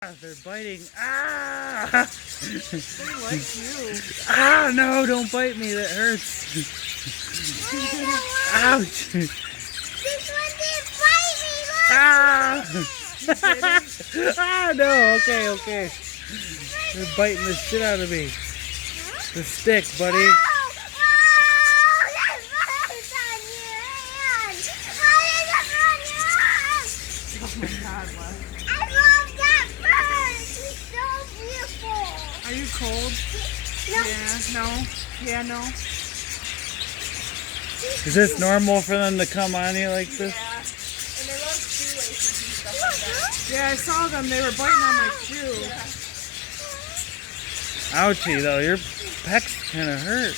They're biting. Ah! They like you. Ah, no, don't bite me. That hurts. Ouch. This one didn't bite me. Look. Ah! Ah, no. Okay, okay. They're biting the shit out of me. The stick, buddy. Oh, that bird's on your hand. How did that on your hand? Oh my God, what? I love that bird. He's so beautiful. Are you cold? No. Yeah, no. Yeah, no. Is this normal for them to come on you like this? Yeah. And they love shoelaces and stuff like that. Yeah, I saw them. They were biting on my shoe. Ouchie, though. Your pecs kind of hurt.